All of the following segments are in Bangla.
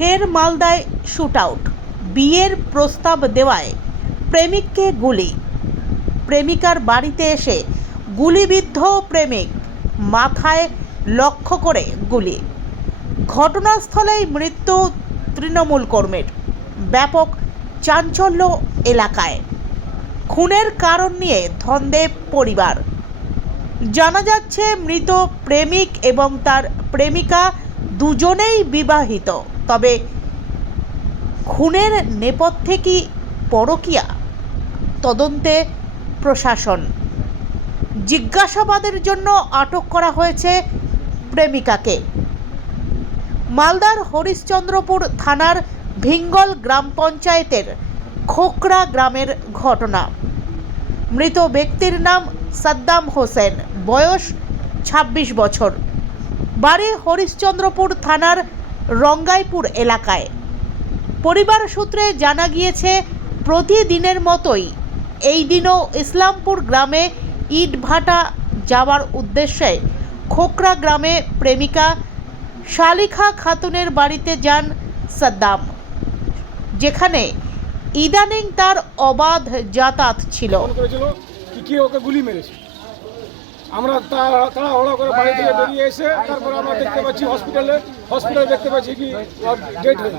ফের মালদায় শুট আউট বিয়ের প্রস্তাব দেওয়ায় প্রেমিককে গুলি। প্রেমিকার বাড়িতে এসে গুলিবিদ্ধ প্রেমিক মাথায় লক্ষ্য করে গুলি। ঘটনাস্থলেই মৃত্যু তৃণমূল কর্মীর। ব্যাপক চাঞ্চল্য এলাকায়। খুনের কারণ নিয়ে ধন্দে পরিবার। জানা যাচ্ছে, মৃত প্রেমিক এবং তার প্রেমিকা দুজনেই বিবাহিত। তবে খুনের নেপথ্যে কি পরকীয়া? তদন্তে প্রশাসন। জিজ্ঞাসাবাদের জন্য আটক করা হয়েছে প্রেমিকাকে। মালদার হরিশ্চন্দ্রপুর থানার ভিঙ্গল গ্রাম পঞ্চায়েতের খোকরা গ্রামের ঘটনা। মৃত ব্যক্তির নাম সাদ্দাম হোসেন, বয়স ২৬ বছর। বাড়ি হরিশ্চন্দ্রপুর থানার রঙ্গাইপুর এলাকায়। পরিবার সূত্রে জানা গিয়েছে, প্রতিদিনের মতোই এই দিনও ইসলামপুর গ্রামে ইট ভাটা যাওয়ার উদ্দেশ্যে খোকরা গ্রামে প্রেমিকা শালিখা খাতুনের বাড়িতে যান সাদ্দাম, যেখানে ইদানিং তার অবাধ যাতায়াত ছিল। কি কি ওকে গুলি মেরেছে? আমরা তাড়া তাড়াহুড়া করে বাড়ি থেকে বেরিয়ে এসে তারপর আমরা দেখতে পাচ্ছি হসপিটালে হসপিটালে দেখতে পাচ্ছি কি ডেট হয়ে।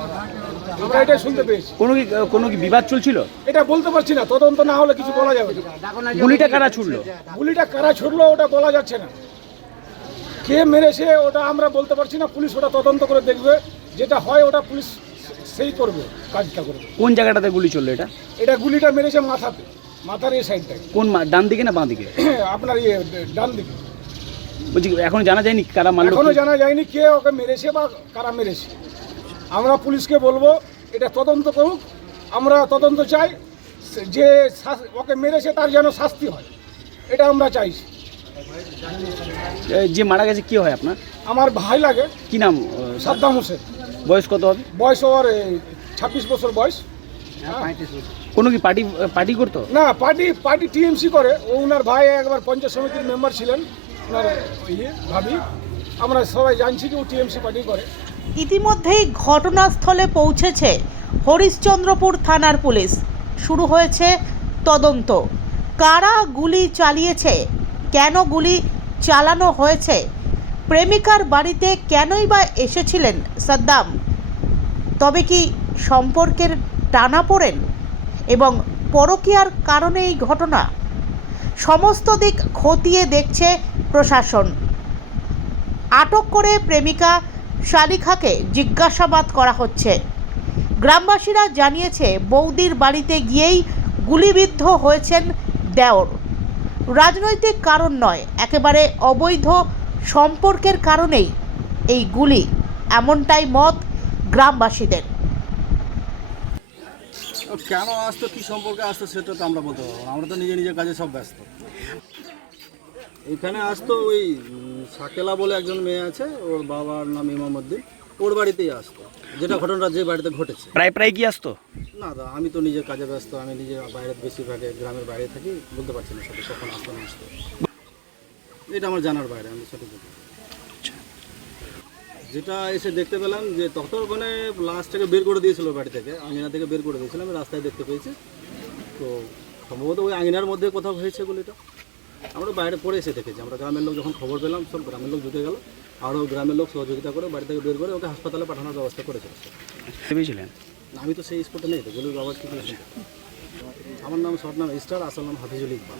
আমরা শুনতে পেয়েছি। কোনো কি কোনো কি বিবাদ চলছিল? এটা বলতে পারছি না তদন্ত না হলে কিছু বলা যাবে না। গুলিটা কারা ছুড়লো? গুলিটা কারা ছুটলো ওটা বলা যাচ্ছে না। কে মেরেছে ওটা আমরা বলতে পারছি না পুলিশ ওটা তদন্ত করে দেখবে। যেটা হয় ওটা পুলিশ সেই করবে কাজটা করবে। কোন জায়গাটাতে গুলি চলল এটা? এটা গুলিটা মেরেছে মাথাতে। মাথার এই সাইডটায় কোন মা- ডান দিকে না বাঁ দিকে? আপনার ইয়ে ডান দিকে। বলছি এখন জানা যায়নি কারা মারলো এখনও জানা যায়নি কে ওকে মেরেছে বা কারা মেরেছে। আমরা পুলিশকে বলব এটা তদন্ত করুক। আমরা তদন্ত চাই সে- যে শাস- ওকে মেরেছে তার যেন শাস্তি হয়। এটা আমরা চাইছি। এ, যে মারা গেছে কি হয় আপনার? আমার ভাই লাগে। কি নাম ও, সাদ্দাম হোসেন। বয়স কত হবে? বয়স ওর ছাব্বিশ বছর বয়স। কোনো কি পার্টি পার্টি করতো? না পার্টি পার্টি টিএমসি করে। ওনার ভাই একবার পঞ্চায়েত সমিতির মেম্বার ছিলেন। ওনার ইয়ে ভাবি। আমরা সবাই জানছি যে ও টিএমসি পার্টি করে। ইতিমধ্যেই ঘটনাস্থলে পৌঁছেছে হরিশ্চন্দ্রপুর থানার পুলিশ। শুরু হয়েছে তদন্ত। কারা গুলি চালিয়েছে? কেন গুলি চালানো হয়েছে? প্রেমিকার বাড়িতে কেনই বা এসেছিলেন সাদ্দাম? তবে কি সম্পর্কের টানা পড়েন এবং পরকীয়ার কারণে এই ঘটনা। সমস্ত দিক খতিয়ে দেখছে প্রশাসন। আটক করে প্রেমিকা শালিখাকে জিজ্ঞাসাবাদ করা হচ্ছে। গ্রামবাসীরা জানিয়েছে, বৌদির বাড়িতে গিয়েই গুলিবিদ্ধ হয়েছেন দেওর। রাজনৈতিক কারণ নয়, একেবারে অবৈধ সম্পর্কের কারণেই এই গুলি। এমনটাই মত গ্রামবাসীদের। কেন আসতো কি সম্পর্কে আসতো সেটা তো আমরা বলতে পারব আমরা তো নিজে নিজের কাজে সব ব্যস্ত। এখানে আসতো ওই সাকেলা বলে একজন মেয়ে আছে ওর বাবার নাম ইমামুদ্দিন ওর বাড়িতেই আসতো। যেটা ঘটনাটা যে বাড়িতে ঘটেছে। প্রায় প্রায় কি আসতো? না দাদা আমি তো নিজের কাজে ব্যস্ত। আমি নিজে বাইরে বেশিরভাগে গ্রামের বাইরে থাকি বলতে পারছি না সঠিক কখন আসতো না আসতো। এটা আমার জানার বাইরে আমি সঠিক। যেটা এসে দেখতে পেলাম যে তখন ওখানে লাস্টটাকে বের করে দিয়েছিল বাড়ি থেকে আঙিনা থেকে বের করে দিয়েছিলাম রাস্তায় দেখতে পেয়েছি। তো সম্ভবত ওই আঙিনার মধ্যে কোথাও হয়েছে গুলিটা আমরা বাইরে পড়ে এসে দেখেছি। আমরা গ্রামের লোক যখন খবর পেলাম সব গ্রামের লোক জুটে গেল। আরও গ্রামের লোক সহযোগিতা করে বাড়ি থেকে বের করে ওকে হাসপাতালে পাঠানোর ব্যবস্থা করেছে। ভেবেছিলেন আমি তো সেই স্পটে নেই তো গুলির আওয়াজ কি আমার নাম শর্ট নাম স্টার আসল নাম হাফিজুল ইকবাল।